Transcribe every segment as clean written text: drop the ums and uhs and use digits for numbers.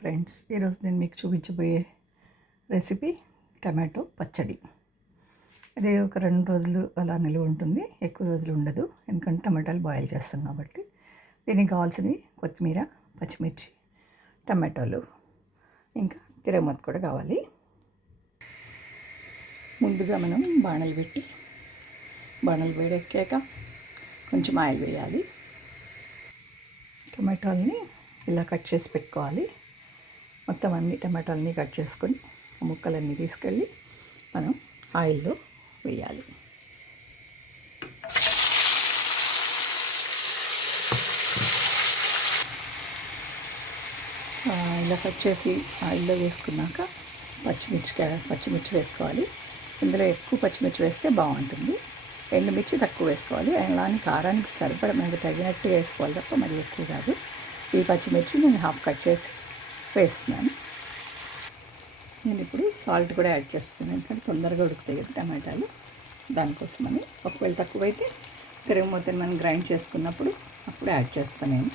Friends, ఈరోజు నేను మీకు చూపించబోయే రెసిపీ టమాటో పచ్చడి. ఇది ఒక 2 రోజులు అలా నిలువ ఉంటుంది, ఎక్కువ రోజులు ఉండదు. ఎందుకంటే టమాటాలు బాయిల్ చేస్తాం కాబట్టి. దీనికి కావాల్సినవి కొత్తిమీర, పచ్చిమిర్చి, టమాటోలు, ఇంకా తిరగమత కూడా కావాలి. ముందుగా మనం బాణలు పెట్టి, బాణలు వేడెక్కాక కొంచెం ఆయిల్ వేయాలి. టమాటాలని ఇలా కట్ చేసి పెట్టుకోవాలి. మొత్తం అన్ని టమాటాలని కట్ చేసుకొని ముక్కలన్నీ తీసుకెళ్ళి మనం ఆయిల్లో వేయాలి. ఇలా కట్ చేసి ఆయిల్లో వేసుకున్నాక పచ్చిమిర్చి వేసుకోవాలి. ఇందులో ఎక్కువ పచ్చిమిర్చి వేస్తే బాగుంటుంది. ఎండుమిర్చి తక్కువ వేసుకోవాలి. అలానే కారానికి సరిపడా మనకు తగినట్టు వేసుకోవాలి తప్ప మరి ఎక్కువ కాదు. ఈ పచ్చిమిర్చి నేను హాఫ్ కట్ చేసి వేస్తున్నాను. నేను ఇప్పుడు సాల్ట్ కూడా యాడ్ చేస్తున్నాను, ఎందుకంటే తొందరగా ఉడుకుతాయి కదా టమాటాలు, దానికోసమని. ఒకవేళ తక్కువైతే తిరగమూతని మనం గ్రైండ్ చేసుకున్నప్పుడు అప్పుడు యాడ్ చేస్తాను నేను.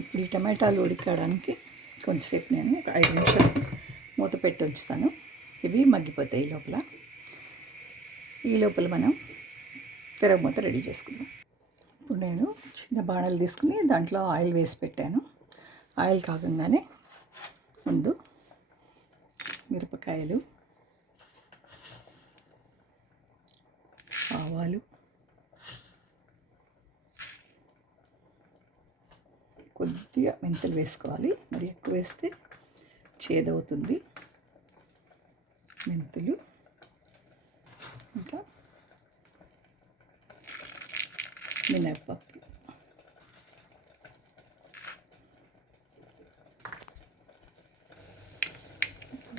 ఇప్పుడు ఈ టమాటాలు ఉడకడానికి కొంచెంసేపు నేను ఒక 5 నిమిషాలు మూత పెట్టి ఉంచుతాను. ఇవి మగ్గిపోతాయి ఈ లోపల మనం తిరగమూత రెడీ చేసుకుందాం. ఇప్పుడు నేను చిన్న బాణలు తీసుకుని దాంట్లో ఆయిల్ వేసి పెట్టాను. ఆయిల్ కాగంగానే ముందు మిరపకాయలు, ఆవాలు, కొద్దిగా మెంతులు వేసుకోవాలి. మరి ఎక్కువ వేస్తే చేదవుతుంది. మెంతులు, ఇంకా మినప్పప్పు,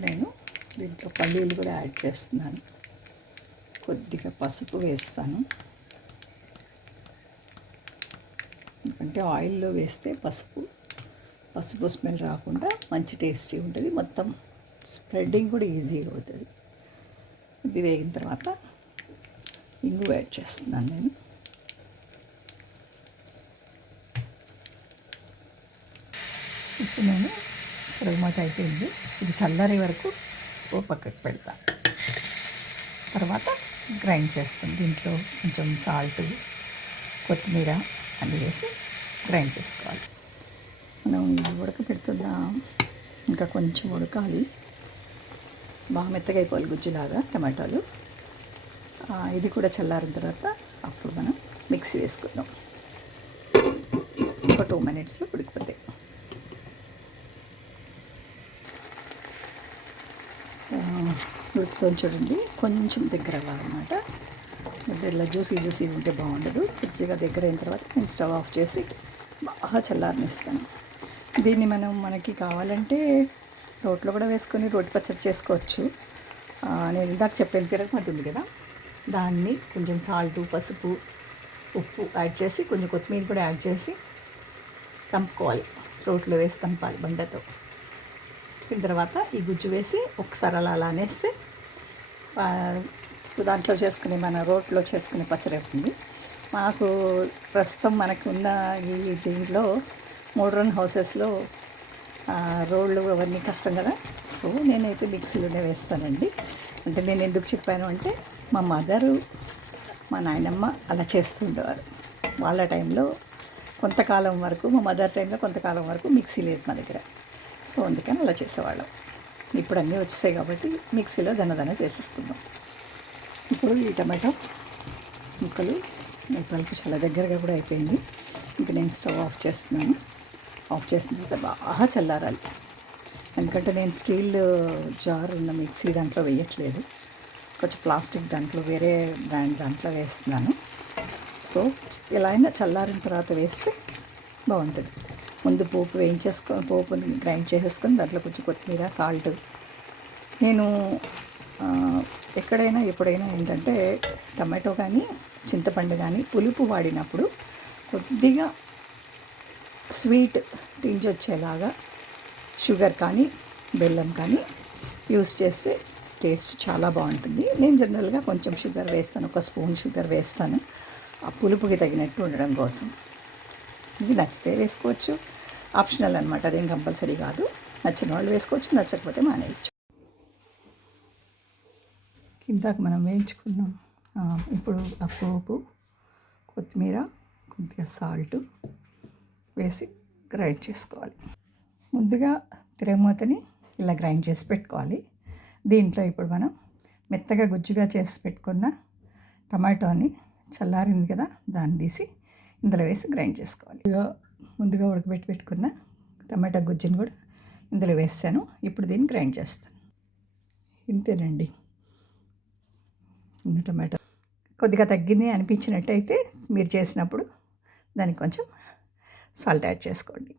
నేను దీంట్లో పల్లీలు కూడా యాడ్ చేస్తున్నాను. కొద్దిగా పసుపు వేస్తాను, ఎందుకంటే ఆయిల్లో వేస్తే పసుపు స్మెల్ రాకుండా మంచి టేస్టీ ఉంటుంది. మొత్తం స్ప్రెడ్డింగ్ కూడా ఈజీగా అవుతుంది. ఇది వేగిన తర్వాత ఇంగు యాడ్ చేస్తున్నాను నేను. ఇప్పుడు నేను తిరగమాత అయిపోయింది. ఇది చల్లారే వరకు పక్కకు పెడతా. తర్వాత గ్రైండ్ చేస్తాం. దీంట్లో కొంచెం సాల్ట్, కొత్తిమీర అన్నీ వేసి గ్రైండ్ చేసుకోవాలి. మనం ఉడకపెడుతున్నాం, ఇంకా కొంచెం ఉడకాలి. బాగా మెత్తగా అయిపోవాలి గుజ్జులాగా టమాటాలు. ఇది కూడా చల్లారిన తర్వాత అప్పుడు మనం మిక్సీ వేసుకుందాం. ఒక 2 minutes ఉడికిపోతాయి. ఉడుకుతుంది చూడండి, కొంచెం దగ్గర అవ్వాలన్నమాట. ఇలా జ్యూసీ ఉంటే బాగుండదు. కొద్దిగా దగ్గర అయిన తర్వాత నేను స్టవ్ ఆఫ్ చేసి బాగా చల్లారనిస్తాను. దీన్ని మనకి కావాలంటే రోట్లో కూడా వేసుకొని రోటి పచ్చడి చేసుకోవచ్చు. నేను ఇందాక చెప్పిన తిరగమత ఉంది కదా, దాన్ని కొంచెం సాల్టు, పసుపు, ఉప్పు యాడ్ చేసి కొంచెం కొత్తిమీర కూడా యాడ్ చేసి తంపుకోవాలి. రోట్లో వేసి తంపాలి బండతో. దీని తర్వాత ఈ గుజ్జు వేసి ఒకసారి అలా అనేస్తే దాంట్లో చేసుకునే మన రోట్లో చేసుకునే పచ్చడి అవుతుంది. మాకు ప్రస్తుతం మనకున్న ఈ దీంట్లో మోడ్రన్ హౌసెస్లో రోళ్ళు అవన్నీ కష్టం కదా. సో నేనైతే మిక్సీలోనే వేస్తానండి. అంటే నేను ఎందుకు చెప్పాను అంటే, మా మదరు, మా నాయనమ్మ అలా చేస్తుండేవారు. వాళ్ళ టైంలో కొంతకాలం వరకు, మా మదర్ టైంలో కొంతకాలం వరకు మిక్సీ లేదు మా దగ్గర. సో అందుకని అలా చేసేవాళ్ళం. ఇప్పుడు అన్నీ వచ్చేసాయి కాబట్టి మిక్సీలో దన చేసేస్తున్నాం. ఇప్పుడు ఈ టమాటో ముక్కలు చాలా దగ్గరగా కూడా అయిపోయింది. ఇంక నేను స్టవ్ ఆఫ్ చేస్తున్నాను. ఆఫ్ చేసిన తర్వాత బాగా చల్లారాలి. ఎందుకంటే నేను స్టీల్ జార్ ఉన్న మిక్సీ దాంట్లో వేయట్లేదు, కొంచెం ప్లాస్టిక్ దాంట్లో వేరే బ్రాండ్ దాంట్లో వేస్తున్నాను. సో ఎలా అయినా చల్లారిన తర్వాత వేస్తే బాగుంటుంది. ముందు పోపుని గ్రైండ్ చేసేసుకొని దాంట్లో కొంచెం కొత్తిమీర, సాల్ట్. నేను ఎక్కడైనా ఎప్పుడైనా ఏంటంటే టమాటో కానీ చింతపండు కానీ పులుపు వాడినప్పుడు కొద్దిగా స్వీట్ టింజ్ వచ్చేలాగా షుగర్ కానీ బెల్లం కానీ యూస్ చేస్తే టేస్ట్ చాలా బాగుంటుంది. నేను జనరల్గా కొంచెం షుగర్ వేస్తాను, 1 స్పూన్ షుగర్ వేస్తాను ఆ పులుపుకి తగినట్టు ఉండడం కోసం. ఇది నచ్చితే వేసుకోవచ్చు, ఆప్షనల్ అనమాట, అదేం కంపల్సరీ కాదు. నచ్చిన వాళ్ళు వేసుకోవచ్చు, నచ్చకపోతే మానేయచ్చు. ఇందాక మనం వేయించుకున్నాం. ఇప్పుడు ఆ పోపు, కొత్తిమీర, కొద్దిగా సాల్ట్ వేసి గ్రైండ్ చేసుకోవాలి. ముందుగా తిరగమూతని ఇలా గ్రైండ్ చేసి పెట్టుకోవాలి. దీంట్లో ఇప్పుడు మనం మెత్తగా గుజ్జుగా చేసి పెట్టుకున్న టమాటోని చల్లారింది కదా, దాన్ని తీసి ఇందులో వేసి గ్రైండ్ చేసుకోవాలి. ముందుగా ఉడకబెట్టి పెట్టుకున్న టమాటా గుజ్జుని కూడా ఇందులో వేసాను. ఇప్పుడు దీన్ని గ్రైండ్ చేస్తాను. ఇంతేనండి. టమాటా కొద్దిగా తగ్గింది అనిపించినట్టయితే మీరు చేసినప్పుడు దానికి కొంచెం సాల్ట్ యాడ్ చేసుకోండి.